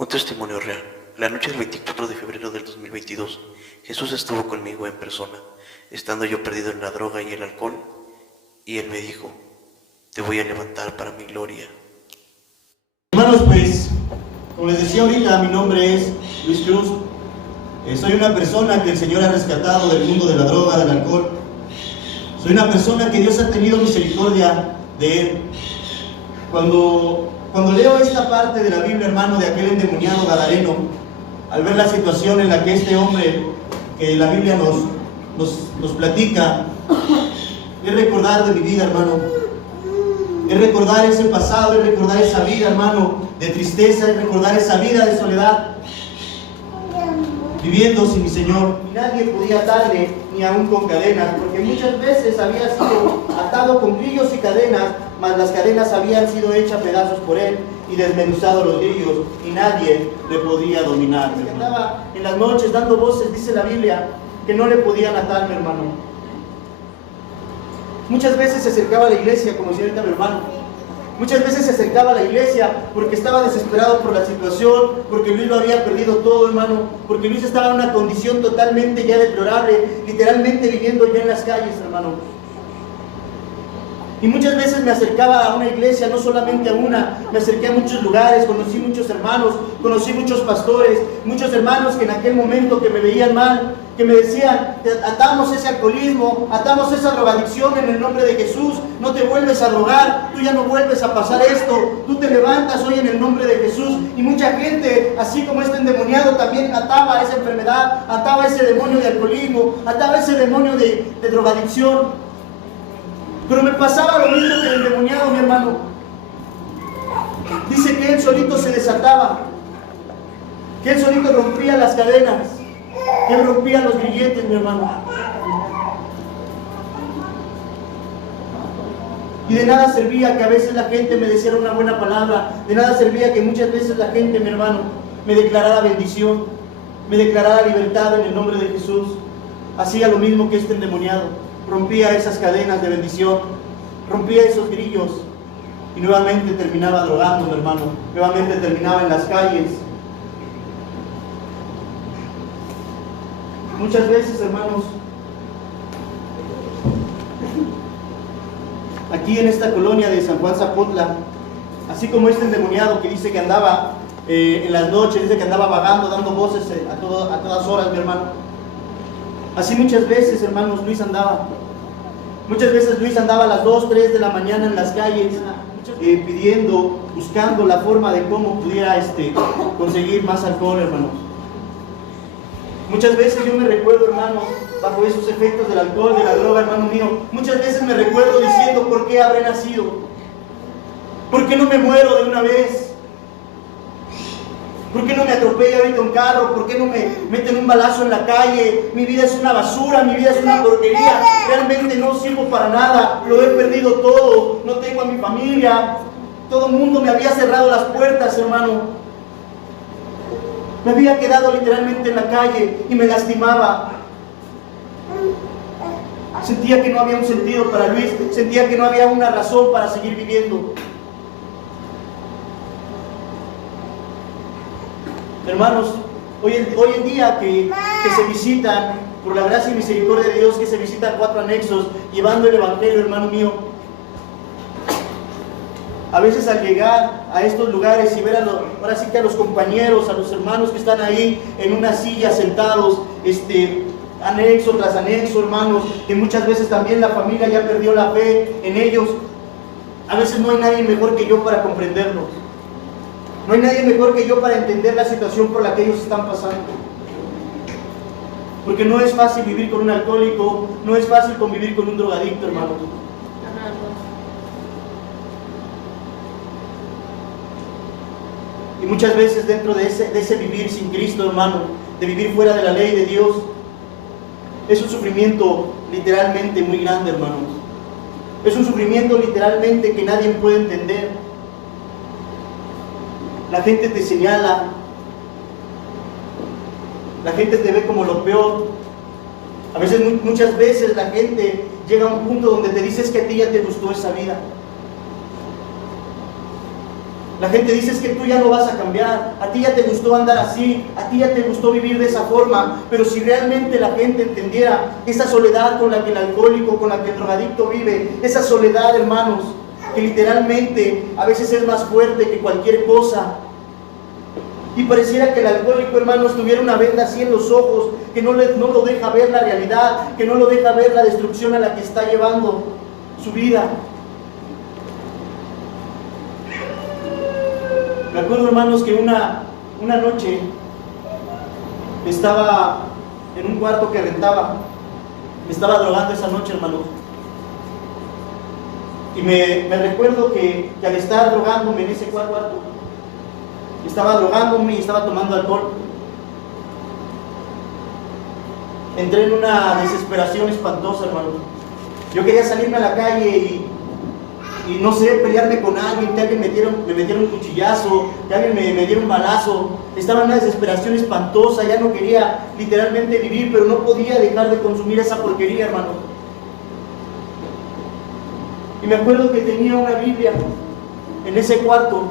Un testimonio real. La noche del 24 de febrero del 2022, Jesús estuvo conmigo en persona, estando yo perdido en la droga y el alcohol, y Él me dijo: te voy a levantar para mi gloria. Hermanos, pues, como les decía ahorita, mi nombre es Luis Cruz. Soy una persona que el Señor ha rescatado del mundo de la droga, del alcohol. Soy una persona que Dios ha tenido misericordia de Él. Cuando leo esta parte de la Biblia, hermano, de aquel endemoniado gadareno, al ver la situación en la que este hombre, que la Biblia nos platica, es recordar de mi vida, hermano. Es recordar ese pasado, es recordar esa vida, hermano, de tristeza, es recordar esa vida de soledad, viviendo sin mi Señor. Y nadie podía atarle, ni aún con cadenas, porque muchas veces había sido atado con grillos y cadenas, mas las cadenas habían sido hechas pedazos por él y desmenuzado los grillos, y nadie le podía dominar. Andaba en las noches dando voces, dice la Biblia, que no le podían atar, mi hermano. Muchas veces se acercaba a la iglesia, como decía ahorita mi hermano. Muchas veces se acercaba a la iglesia porque estaba desesperado por la situación, porque Luis lo había perdido todo, hermano, porque Luis estaba en una condición totalmente ya deplorable, literalmente viviendo ya en las calles, hermano. Y muchas veces me acercaba a una iglesia, no solamente a una, me acerqué a muchos lugares, conocí muchos hermanos, conocí muchos pastores, muchos hermanos que en aquel momento que me veían mal, que me decían: atamos ese alcoholismo, atamos esa drogadicción en el nombre de Jesús, no te vuelves a drogar, tú ya no vuelves a pasar esto, tú te levantas hoy en el nombre de Jesús. Y mucha gente, así como este endemoniado, también ataba esa enfermedad, ataba ese demonio de alcoholismo, ataba ese demonio de drogadicción. Pero me pasaba lo mismo que el endemoniado, mi hermano. Dice que él solito se desataba, que él solito rompía las cadenas, que él rompía los grilletes, mi hermano. Y de nada servía que a veces la gente me decía una buena palabra, de nada servía que muchas veces la gente, mi hermano, me declarara bendición, me declarara libertad en el nombre de Jesús. Hacía lo mismo que este endemoniado. Rompía esas cadenas de bendición, rompía esos grillos y nuevamente terminaba drogando, mi hermano. Nuevamente terminaba en las calles. Muchas veces, hermanos, aquí en esta colonia de San Juan Zapotla, así como este endemoniado que dice que andaba en las noches, dice que andaba vagando, dando voces a todas horas, mi hermano. Así muchas veces, hermanos, Luis andaba. Muchas veces Luis andaba a las 2, 3 de la mañana en las calles, pidiendo, buscando la forma de cómo pudiera conseguir más alcohol, hermanos. Muchas veces yo me recuerdo, hermanos, bajo esos efectos del alcohol, de la droga, hermano mío, muchas veces me recuerdo diciendo: ¿por qué habré nacido? ¿Por qué no me muero de una vez? ¿Por qué no me atropella ahorita un carro? ¿Por qué no me meten un balazo en la calle? Mi vida es una basura, mi vida es una porquería. Realmente no sirvo para nada, lo he perdido todo, no tengo a mi familia. Todo el mundo me había cerrado las puertas, hermano. Me había quedado literalmente en la calle y me lastimaba. Sentía que no había un sentido para Luis, sentía que no había una razón para seguir viviendo. Hermanos, hoy en día que se visitan, por la gracia y misericordia de Dios, que se visitan 4 anexos llevando el Evangelio, hermano mío, a veces al llegar a estos lugares y ver ahora sí que a los compañeros, a los hermanos que están ahí en una silla sentados, anexo tras anexo, hermanos, que muchas veces también la familia ya perdió la fe en ellos, a veces no hay nadie mejor que yo para comprenderlos. No hay nadie mejor que yo para entender la situación por la que ellos están pasando. Porque no es fácil vivir con un alcohólico, no es fácil convivir con un drogadicto, hermano. Y muchas veces dentro de ese vivir sin Cristo, hermano, de vivir fuera de la ley de Dios, es un sufrimiento literalmente muy grande, hermanos. Es un sufrimiento literalmente que nadie puede entender. La gente te señala, la gente te ve como lo peor. A veces, muchas veces la gente llega a un punto donde te dices que a ti ya te gustó esa vida. La gente dice: es que tú ya no vas a cambiar, a ti ya te gustó andar así, a ti ya te gustó vivir de esa forma. Pero si realmente la gente entendiera esa soledad con la que el alcohólico, con la que el drogadicto vive, esa soledad, hermanos, que literalmente a veces es más fuerte que cualquier cosa. Y pareciera que el alcohólico, hermanos, tuviera una venda así en los ojos, que no lo deja ver la realidad, que no lo deja ver la destrucción a la que está llevando su vida. Me acuerdo, hermanos, que una noche estaba en un cuarto que rentaba. Me estaba drogando esa noche, hermanos. Y me recuerdo que al estar drogándome en ese cuarto, estaba drogándome y estaba tomando alcohol. Entré en una desesperación espantosa, hermanos. Yo quería salirme a la calle y no sé, pelearme con alguien, que alguien me metiera un cuchillazo, que alguien me diera un balazo. Estaba en una desesperación espantosa, ya no quería literalmente vivir, pero no podía dejar de consumir esa porquería, hermano. Y me acuerdo que tenía una Biblia en ese cuarto,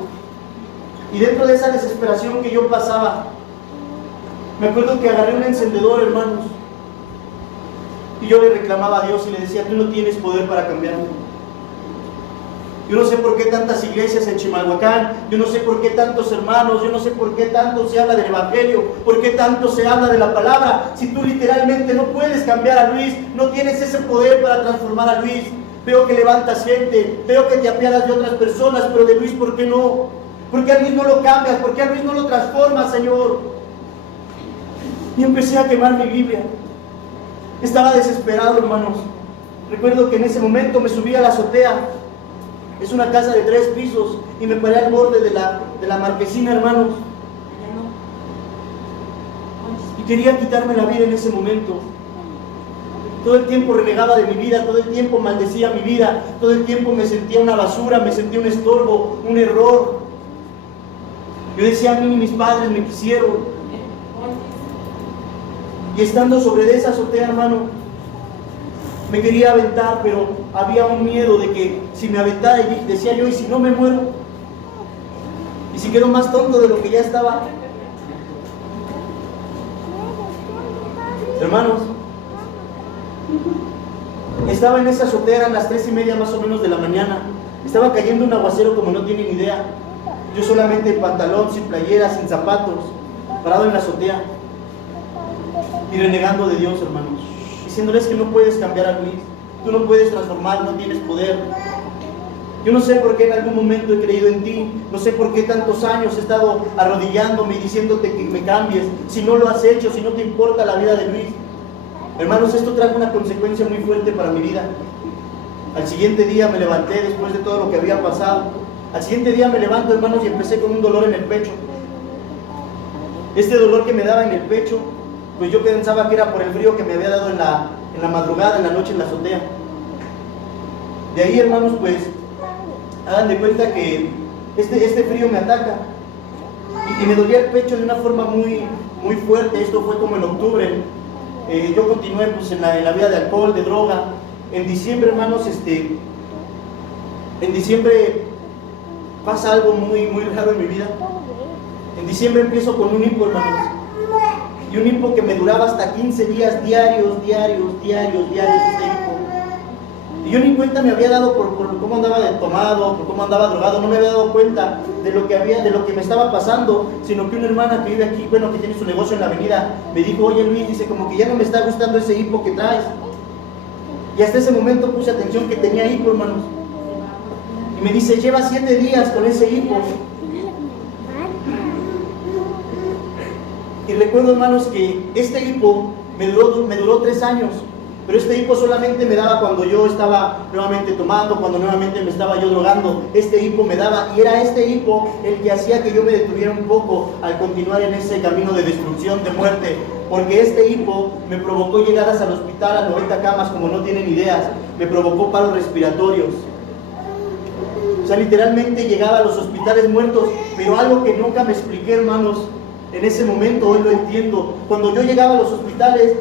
y dentro de esa desesperación que yo pasaba, me acuerdo que agarré un encendedor, hermanos, y yo le reclamaba a Dios y le decía: tú no tienes poder para cambiarme. Yo no sé por qué tantas iglesias en Chimalhuacán, yo no sé por qué tantos hermanos, yo no sé por qué tanto se habla del evangelio, por qué tanto se habla de la palabra, si tú literalmente no puedes cambiar a Luis, no tienes ese poder para transformar a Luis. Veo que levantas gente, veo que te apiadas de otras personas, pero de Luis, ¿por qué no? ¿Por qué a Luis no lo cambias? ¿Por qué a Luis no lo transformas, Señor? Y empecé a quemar mi Biblia. Estaba desesperado, hermanos. Recuerdo que en ese momento me subí a la azotea. Es una casa de 3 pisos y me paré al borde de la marquesina, hermanos. Y quería quitarme la vida en ese momento. Todo el tiempo renegaba de mi vida, todo el tiempo maldecía mi vida, todo el tiempo me sentía una basura, me sentía un estorbo, un error. Yo decía: a mí ni mis padres me quisieron. Y estando sobre esa azotea, hermano, me quería aventar, pero había un miedo de que si me aventara, y decía yo: ¿y si no me muero? ¿Y si quedo más tonto de lo que ya estaba? Hermanos, estaba en esa azotea, eran las 3:30 más o menos de la mañana. Estaba cayendo un aguacero como no tienen idea. Yo solamente en pantalón, sin playera, sin zapatos, parado en la azotea y renegando de Dios, hermanos, diciéndoles que no puedes cambiar a Luis, tú no puedes transformar, no tienes poder. Yo no sé por qué en algún momento he creído en ti, no sé por qué tantos años he estado arrodillándome y diciéndote que me cambies, si no lo has hecho, si no te importa la vida de Luis. Hermanos, esto trajo una consecuencia muy fuerte para mi vida. Al siguiente día me levanté después de todo lo que había pasado. Al siguiente día me levanto, hermanos, y empecé con un dolor en el pecho. Este dolor que me daba en el pecho, pues yo pensaba que era por el frío que me había dado en la madrugada, en la noche, en la azotea. De ahí, hermanos, pues, hagan de cuenta que este frío me ataca. Y me dolía el pecho de una forma muy, muy fuerte. Esto fue como en octubre. Yo continué pues, en la vida de alcohol, de droga. En diciembre, hermanos, en diciembre pasa algo muy, muy raro en mi vida. En diciembre empiezo con un hipo, hermanos. Y un hipo que me duraba hasta 15 días diarios, este hipo. Y yo ni cuenta me había dado por cómo andaba de tomado, por cómo andaba drogado, no me había dado cuenta de lo que me estaba pasando, sino que una hermana que vive aquí, bueno, que tiene su negocio en la avenida, me dijo: oye Luis, dice, como que ya no me está gustando ese hipo que traes. Y hasta ese momento puse atención que tenía hipo, hermanos. Y me dice: lleva 7 días con ese hipo. Y recuerdo, hermanos, que este hipo me duró 3 años. Pero este hipo solamente me daba cuando yo estaba nuevamente tomando, cuando nuevamente me estaba yo drogando. Este hipo me daba, y era este hipo el que hacía que yo me detuviera un poco al continuar en ese camino de destrucción, de muerte. Porque este hipo me provocó llegadas al hospital a 90 camas, como no tienen ideas. Me provocó paros respiratorios. O sea, literalmente llegaba a los hospitales muertos. Pero algo que nunca me expliqué, hermanos, En ese momento, hoy lo entiendo. Cuando yo llegaba a los hospitales,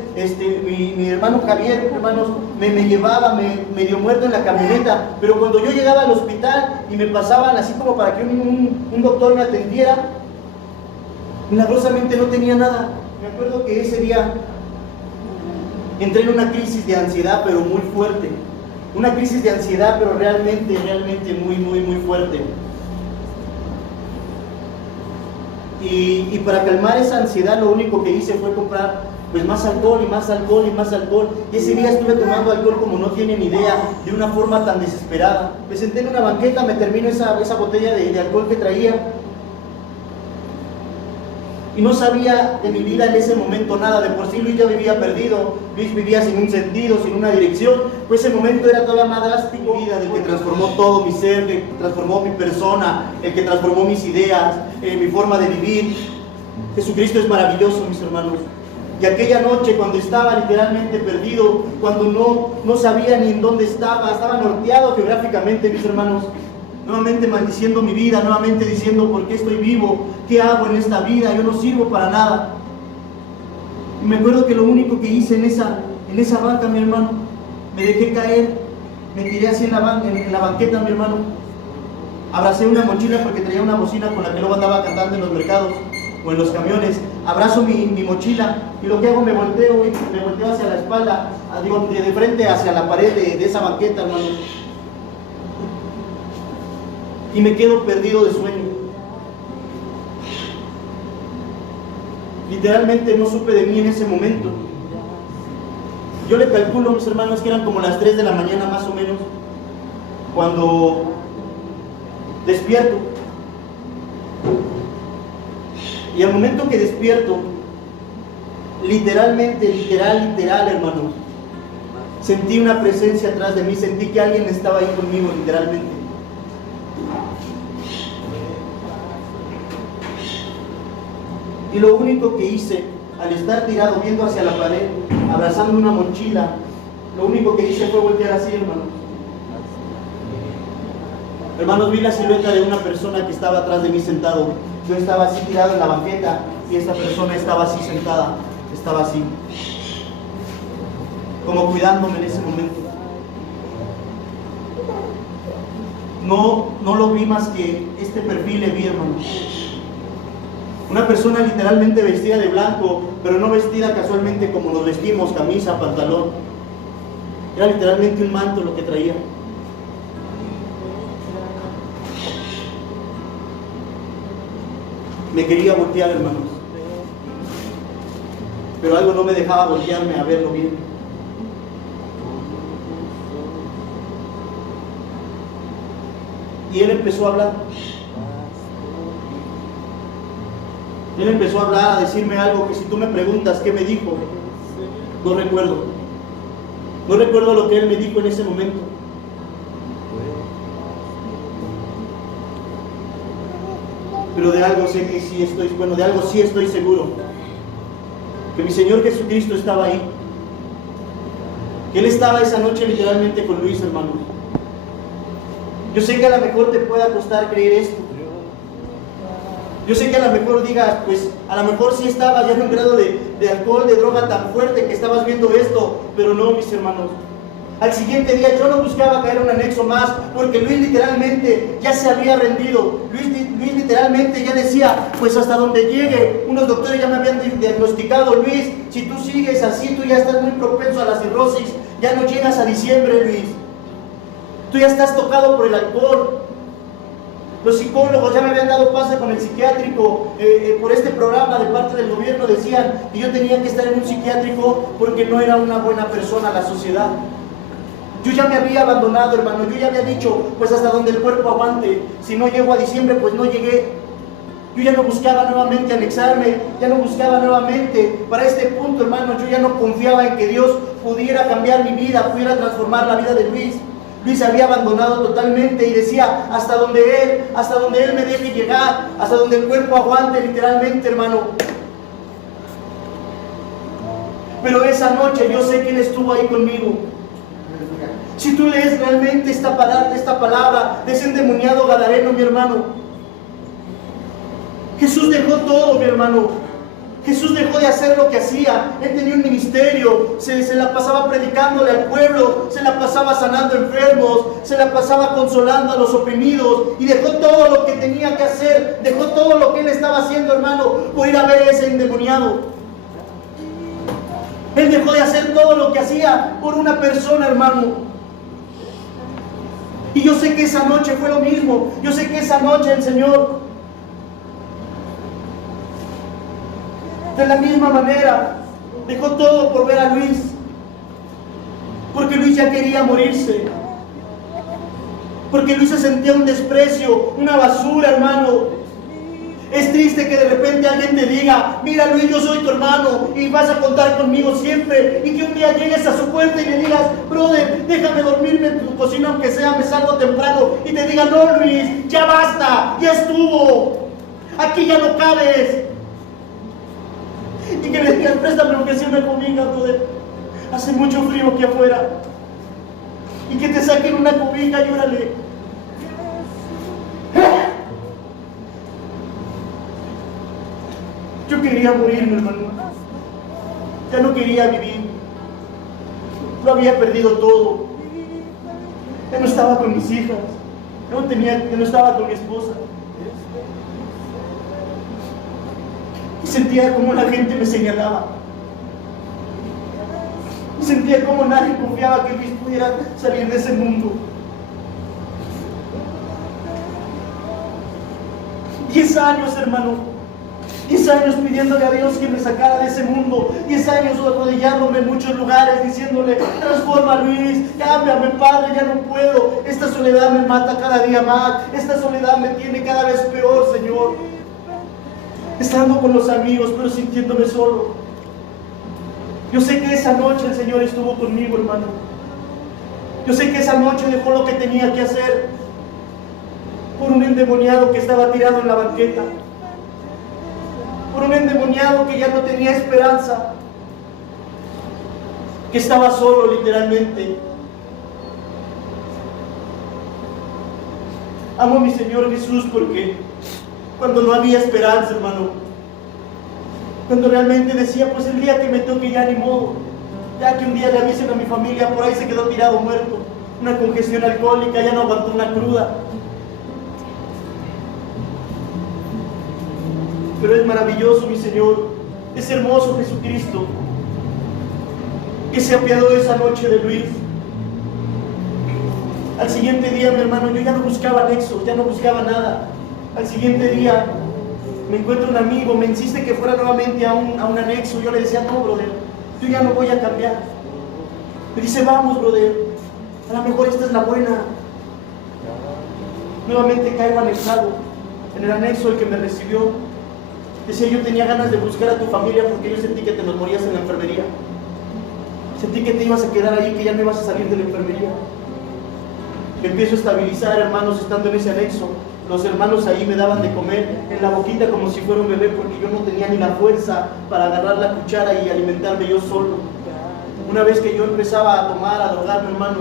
mi hermano Javier, hermanos, me llevaba medio muerto en la camioneta. Pero cuando yo llegaba al hospital y me pasaban así como para que un doctor me atendiera, milagrosamente no tenía nada. Me acuerdo que ese día entré en una crisis de ansiedad, pero muy fuerte. Una crisis de ansiedad, pero realmente muy fuerte. Y para calmar esa ansiedad, lo único que hice fue comprar pues más alcohol y más alcohol y más alcohol. Y ese día estuve tomando alcohol como no tienen idea, de una forma tan desesperada. Me senté en una banqueta, me termino esa botella de alcohol que traía. Y no sabía de mi vida en ese momento nada. De por sí Luis ya vivía perdido, Luis vivía sin un sentido, sin una dirección. Pues ese momento era todavía más drástico. Mi vida, del que transformó todo mi ser, que transformó mi persona, el que transformó mis ideas, mi forma de vivir. Jesucristo es maravilloso, mis hermanos. Y aquella noche, cuando estaba literalmente perdido, cuando no sabía ni en dónde estaba norteado geográficamente, mis hermanos, nuevamente maldiciendo mi vida, nuevamente diciendo por qué estoy vivo, qué hago en esta vida, yo no sirvo para nada. Y me acuerdo que lo único que hice en esa banca, mi hermano, me dejé caer, me tiré así en la banqueta, mi hermano, abracé una mochila porque traía una bocina con la que luego andaba cantando en los mercados o en los camiones. Abrazo mi mochila y lo que hago, me volteo hacia la espalda, de frente hacia la pared de esa banqueta, hermano. Y me quedo perdido de sueño. Literalmente no supe de mí en ese momento. Yo le calculo, mis hermanos, que eran como las 3 de la mañana más o menos, cuando despierto. Y al momento que despierto, literal, hermanos, sentí una presencia atrás de mí, sentí que alguien estaba ahí conmigo, literalmente. Y lo único que hice, al estar tirado viendo hacia la pared, abrazando una mochila, lo único que hice fue voltear así, hermanos. Hermanos, vi la silueta de una persona que estaba atrás de mí sentado. Yo estaba así tirado en la banqueta y esta persona estaba así sentada, estaba así, como cuidándome en ese momento. No lo vi más que este perfil, le vi, hermanos. Una persona literalmente vestida de blanco, pero no vestida casualmente como nos vestimos, camisa, pantalón. Era literalmente un manto lo que traía. Me quería voltear, hermanos, pero algo no me dejaba voltearme a verlo bien. Y él empezó a hablar. Él empezó a hablar, a decirme algo que si tú me preguntas qué me dijo, no recuerdo. No recuerdo lo que él me dijo en ese momento. Pero de algo sé que sí estoy, de algo sí estoy seguro. Que mi Señor Jesucristo estaba ahí. Que Él estaba esa noche literalmente con Luis, hermanos. Yo sé que a lo mejor te pueda costar creer esto. Yo sé que a lo mejor digas, pues a lo mejor sí estabas ya en un grado de alcohol, de droga tan fuerte que estabas viendo esto, pero no, mis hermanos. Al siguiente día yo no buscaba caer un anexo más, porque Luis literalmente ya se había rendido. Luis literalmente ya decía, pues hasta donde llegue. Unos doctores ya me habían diagnosticado, Luis, si tú sigues así, tú ya estás muy propenso a la cirrosis, ya no llegas a diciembre, Luis. Tú ya estás tocado por el alcohol. Los psicólogos ya me habían dado pase con el psiquiátrico. Por este programa de parte del gobierno decían que yo tenía que estar en un psiquiátrico porque no era una buena persona a la sociedad. Yo ya me había abandonado, hermano. Yo ya había dicho, pues hasta donde el cuerpo aguante. Si no llego a diciembre, pues no llegué. Yo ya no buscaba nuevamente anexarme, ya no buscaba nuevamente. Para este punto, hermano, yo ya no confiaba en que Dios pudiera cambiar mi vida, pudiera transformar la vida de Luis. Luis se había abandonado totalmente y decía, hasta donde Él me deje llegar, hasta donde el cuerpo aguante, literalmente, hermano. Pero esa noche yo sé que Él estuvo ahí conmigo. Si tú lees realmente esta palabra de ese endemoniado gadareno, mi hermano, Jesús dejó todo, mi hermano. Jesús dejó de hacer lo que hacía. Él tenía un ministerio, se la pasaba predicándole al pueblo, se la pasaba sanando enfermos, se la pasaba consolando a los oprimidos, y dejó todo lo que tenía que hacer, dejó todo lo que él estaba haciendo, hermano, por ir a ver a ese endemoniado. Él dejó de hacer todo lo que hacía por una persona, hermano. Y yo sé que esa noche fue lo mismo. Yo sé que esa noche el Señor, de la misma manera, dejó todo por ver a Luis, porque Luis ya quería morirse, porque Luis se sentía un desprecio, una basura, hermano. Es triste que de repente alguien te diga: mira, Luis, yo soy tu hermano y vas a contar conmigo siempre, y que un día llegues a su puerta y le digas: brother, déjame dormirme en tu cocina aunque sea, me salgo temprano, y te diga: no, Luis, ya basta, ya estuvo, aquí ya no cabes. Y que le digas: préstame aunque sea una cobija, brother, hace mucho frío aquí afuera. Y que te saquen una cobija y órale. Yo quería morirme, hermano. Ya no quería vivir. Lo había perdido todo. Ya no estaba con mis hijas. Ya no estaba con mi esposa. Y sentía como la gente me señalaba. Y sentía como nadie confiaba que Luis pudiera salir de ese mundo. 10 años, hermano. 10 años pidiéndole a Dios que me sacara de ese mundo. 10 años arrodillándome en muchos lugares, diciéndole: transforma, Luis, cámbiame, Padre, ya no puedo. Esta soledad me mata cada día más. Esta soledad me tiene cada vez peor, Señor. Estando con los amigos, pero sintiéndome solo. Yo sé que esa noche el Señor estuvo conmigo, hermano. Yo sé que esa noche dejó lo que tenía que hacer por un endemoniado que estaba tirado en la banqueta, por un endemoniado que ya no tenía esperanza, que estaba solo literalmente. Amo a mi Señor Jesús porque cuando no había esperanza, hermano, cuando realmente decía: pues el día que me toque ya ni modo, ya que un día le avisen a mi familia, por ahí se quedó tirado muerto, una congestión alcohólica, ya no aguantó una cruda. Pero es maravilloso, mi Señor, es hermoso Jesucristo, que se apiadó esa noche de Luis. Al siguiente día, mi hermano, yo ya no buscaba anexos, ya no buscaba nada. Al siguiente día me encuentro un amigo, me insiste que fuera nuevamente a un anexo. Yo le decía: no, brother, yo ya no voy a cambiar. Me dice: vamos, brother, a lo mejor esta es la buena. Nuevamente caigo anexado. En el anexo, el que me recibió decía: yo tenía ganas de buscar a tu familia porque yo sentí que te nos morías en la enfermería. Sentí que te ibas a quedar ahí, que ya no ibas a salir de la enfermería. Me empiezo a estabilizar, hermanos, estando en ese anexo. Los hermanos ahí me daban de comer en la boquita como si fuera un bebé, porque yo no tenía ni la fuerza para agarrar la cuchara y alimentarme yo solo. Una vez que yo empezaba a tomar, a drogarme, hermano,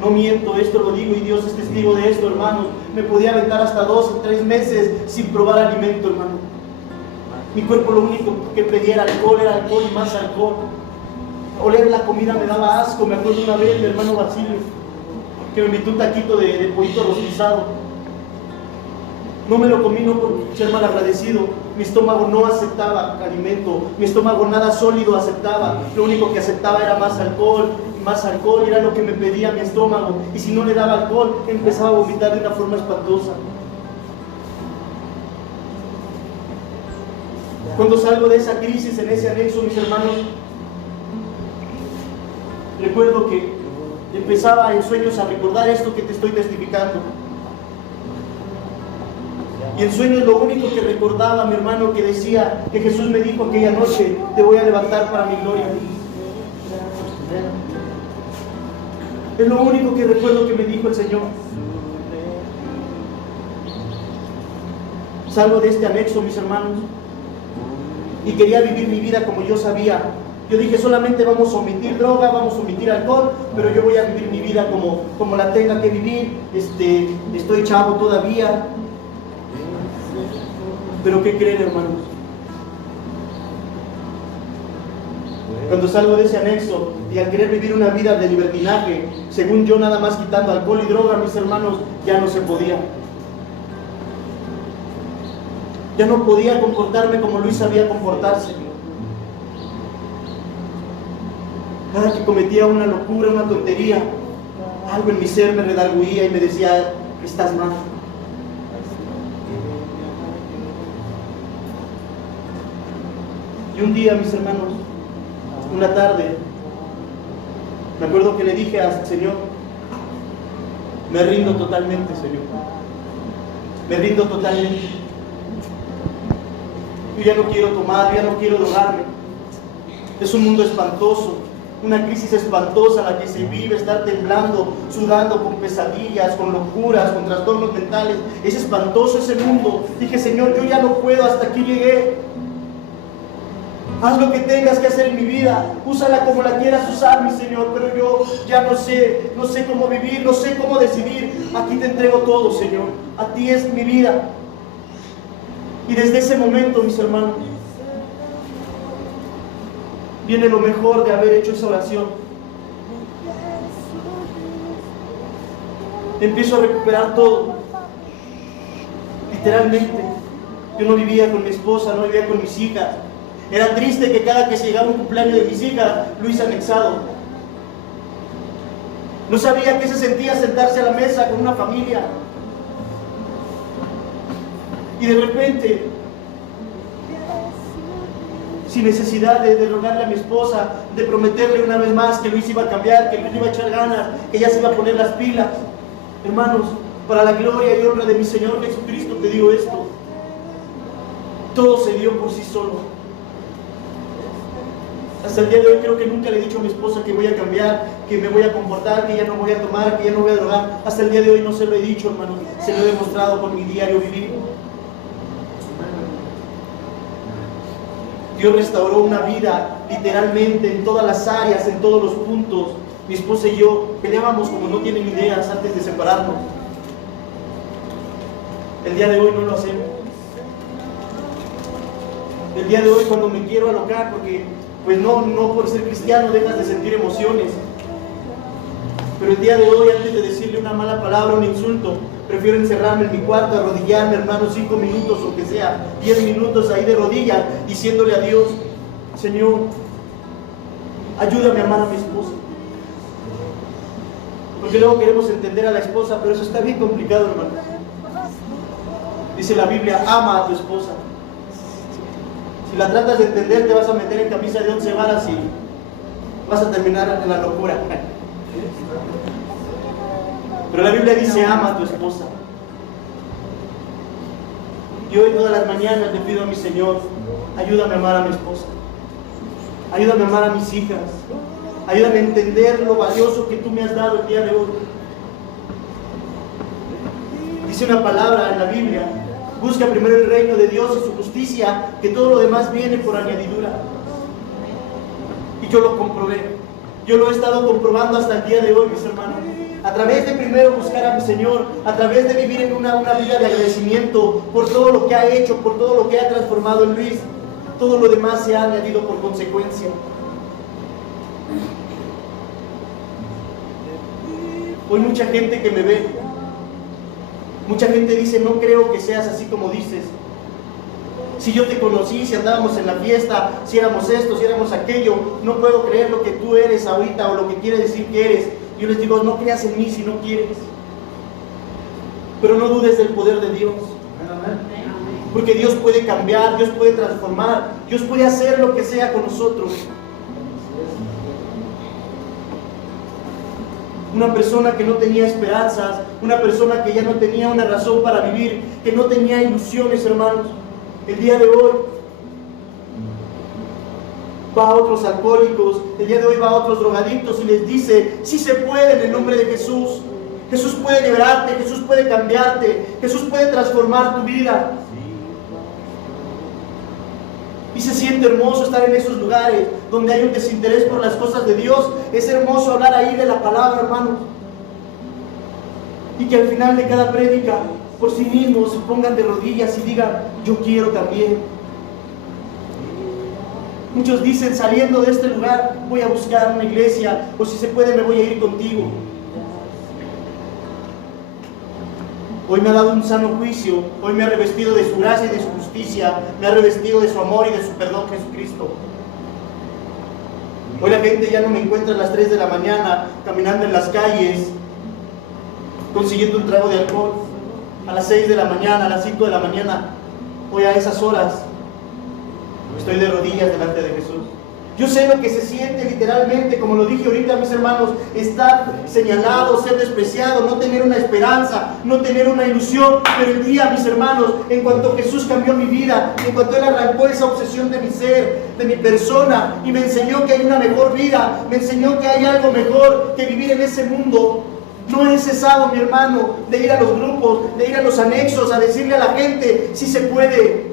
no miento, esto lo digo y Dios es testigo de esto, hermanos, me podía aventar hasta 2 o 3 meses sin probar alimento, hermano. Mi cuerpo lo único que pedía era alcohol y más alcohol. Oler la comida me daba asco. Me acuerdo una vez mi hermano Basilio, que me invitó un taquito de pollito rostizado. No me lo comí, no por ser mal agradecido. Mi estómago no aceptaba alimento. Mi estómago nada sólido aceptaba. Lo único que aceptaba era más alcohol. Y era lo que me pedía mi estómago. Y si no le daba alcohol, empezaba a vomitar de una forma espantosa. Cuando salgo de esa crisis en ese anexo, mis hermanos, recuerdo que empezaba en sueños a recordar esto que te estoy testificando. Y en sueños lo único que recordaba, mi hermano, que decía que Jesús me dijo aquella noche: te voy a levantar para mi gloria. Es lo único que recuerdo que me dijo el Señor. Salgo de este anexo, mis hermanos, y quería vivir mi vida como yo sabía. Yo dije: solamente vamos a omitir droga, vamos a omitir alcohol, pero yo voy a vivir mi vida como la tenga que vivir. Estoy chavo todavía. Pero ¿qué creen, hermanos? Cuando salgo de ese anexo y al querer vivir una vida de libertinaje, según yo nada más quitando alcohol y droga, mis hermanos, ya no se podía. Ya no podía comportarme como Luis sabía comportarse. Cada que cometía una locura, una tontería, algo en mi ser me redarguía y me decía, estás mal. Y un día, mis hermanos, una tarde, me acuerdo que le dije al Señor, me rindo totalmente, Señor. Me rindo totalmente. Yo ya no quiero tomar, yo ya no quiero drogarme. Es un mundo espantoso, una crisis espantosa la que se vive, estar temblando, sudando con pesadillas, con locuras, con trastornos mentales. Es espantoso ese mundo. Dije, Señor, yo ya no puedo, hasta aquí llegué. Haz lo que tengas que hacer en mi vida, úsala como la quieras usar, mi Señor, pero yo ya no sé cómo vivir, no sé cómo decidir. Aquí te entrego todo, Señor, a ti es mi vida. Y desde ese momento, mis hermanos, viene lo mejor de haber hecho esa oración. Empiezo a recuperar todo, literalmente. Yo no vivía con mi esposa, no vivía con mis hijas. Era triste que cada que se llegaba un cumpleaños de mis hijas, Luis anexado. No sabía qué se sentía sentarse a la mesa con una familia. Y de repente, sin necesidad de rogarle a mi esposa, de prometerle una vez más que Luis iba a cambiar, que Luis iba a echar ganas, que ya se iba a poner las pilas. Hermanos, para la gloria y honra de mi Señor Jesucristo te digo esto. Todo se dio por sí solo. Hasta el día de hoy creo que nunca le he dicho a mi esposa que voy a cambiar, que me voy a comportar, que ya no voy a tomar, que ya no voy a drogar. Hasta el día de hoy no se lo he dicho, hermano. Se lo he demostrado con mi diario vivir. Dios restauró una vida literalmente en todas las áreas, en todos los puntos. Mi esposa y yo peleábamos como no tienen ideas antes de separarnos. El día de hoy no lo hacemos. El día de hoy cuando me quiero alocar, porque pues no por ser cristiano dejas de sentir emociones. Pero el día de hoy, antes de decirle una mala palabra, un insulto, prefiero encerrarme en mi cuarto, arrodillarme, hermano, 5 minutos o que sea, 10 minutos ahí de rodillas, diciéndole a Dios, Señor, ayúdame a amar a mi esposa. Porque luego queremos entender a la esposa, pero eso está bien complicado, hermano. Dice la Biblia, ama a tu esposa. Si la tratas de entender, te vas a meter en camisa de 11 varas y vas a terminar en la locura. Pero la Biblia dice, ama a tu esposa. Y hoy todas las mañanas le pido a mi Señor, ayúdame a amar a mi esposa. Ayúdame a amar a mis hijas. Ayúdame a entender lo valioso que tú me has dado el día de hoy. Dice una palabra en la Biblia, busca primero el reino de Dios y su justicia, que todo lo demás viene por añadidura. Y yo lo comprobé. Yo lo he estado comprobando hasta el día de hoy, mis hermanos. A través de primero buscar a mi Señor, a través de vivir en una vida de agradecimiento por todo lo que ha hecho, por todo lo que ha transformado en Luis, todo lo demás se ha añadido por consecuencia. Hoy mucha gente que me ve, mucha gente dice, no creo que seas así como dices. Si yo te conocí, si andábamos en la fiesta, si éramos esto, si éramos aquello, no puedo creer lo que tú eres ahorita o lo que quiere decir que eres. Yo les digo, no creas en mí si no quieres. Pero no dudes del poder de Dios. Porque Dios puede cambiar, Dios puede transformar, Dios puede hacer lo que sea con nosotros. Una persona que no tenía esperanzas, una persona que ya no tenía una razón para vivir, que no tenía ilusiones, hermanos. El día de hoy va a otros alcohólicos, el día de hoy va a otros drogadictos y les dice, sí se puede en el nombre de Jesús. Jesús puede liberarte, Jesús puede cambiarte, Jesús puede transformar tu vida. Y se siente hermoso estar en esos lugares donde hay un desinterés por las cosas de Dios. Es hermoso hablar ahí de la palabra, hermanos. Y que al final de cada prédica por sí mismos se pongan de rodillas y digan, yo quiero también. Muchos dicen, saliendo de este lugar, voy a buscar una iglesia, o si se puede me voy a ir contigo. Hoy me ha dado un sano juicio, hoy me ha revestido de su gracia y de su justicia, me ha revestido de su amor y de su perdón Jesucristo. Hoy la gente ya no me encuentra a las 3 de la mañana caminando en las calles, consiguiendo un trago de alcohol, a las 6 de la mañana, a las 5 de la mañana. Hoy a esas horas estoy de rodillas delante de Jesús. Yo sé lo que se siente literalmente, como lo dije ahorita, mis hermanos, estar señalado, ser despreciado, no tener una esperanza, no tener una ilusión. Pero el día, mis hermanos, en cuanto Jesús cambió mi vida, en cuanto Él arrancó esa obsesión de mi ser, de mi persona, y me enseñó que hay una mejor vida, me enseñó que hay algo mejor que vivir en ese mundo, no he cesado, mi hermano, de ir a los grupos, de ir a los anexos, a decirle a la gente, si se puede.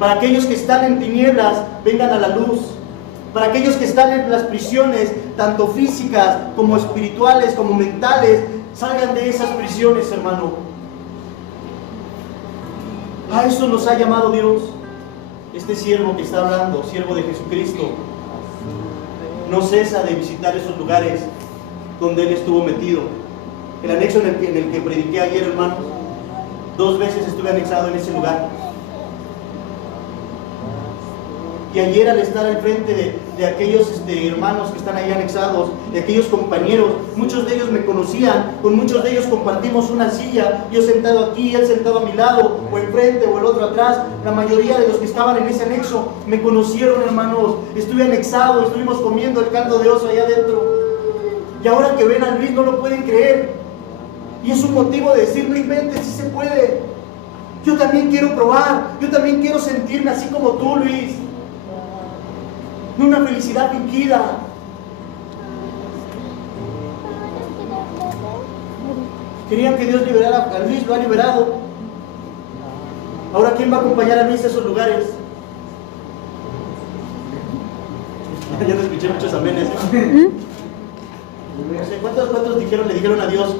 Para aquellos que están en tinieblas, vengan a la luz. Para aquellos que están en las prisiones, tanto físicas como espirituales, como mentales, salgan de esas prisiones, hermano. A eso nos ha llamado Dios. Este siervo que está hablando, siervo de Jesucristo, no cesa de visitar esos lugares donde Él estuvo metido. El anexo en el que prediqué ayer, hermanos, 2 veces estuve anexado en ese lugar. Y ayer, al estar al frente de aquellos hermanos que están ahí anexados, de aquellos compañeros, muchos de ellos me conocían, con muchos de ellos compartimos una silla, yo sentado aquí, él sentado a mi lado, o enfrente, o el otro atrás. La mayoría de los que estaban en ese anexo me conocieron, hermanos. Estuve anexado, estuvimos comiendo el caldo de oso allá adentro. Y ahora que ven a Luis no lo pueden creer. Y es un motivo de decir, no inventes, si se puede. Yo también quiero probar, yo también quiero sentirme así como tú, Luis. No una felicidad fingida. Querían que Dios liberara a Luis, lo ha liberado. Ahora, ¿quién va a acompañar a Luis a esos lugares? Ya no escuché muchos amenes. No sé, ¿cuántos le dijeron a Dios,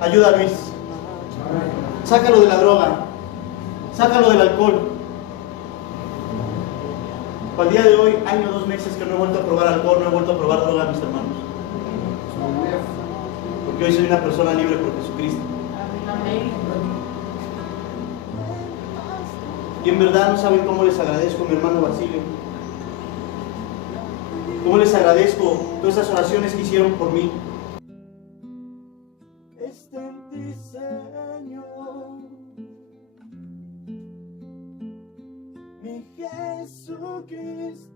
ayuda a Luis? Sácalo de la droga, sácalo del alcohol. Al día de hoy, año, 2 meses que no he vuelto a probar alcohol, no he vuelto a probar droga, mis hermanos. Porque hoy soy una persona libre por Jesucristo. Y en verdad no saben cómo les agradezco, mi hermano Basilio. Cómo les agradezco todas esas oraciones que hicieron por mí. Está en ti, Señor, mi Jesucristo.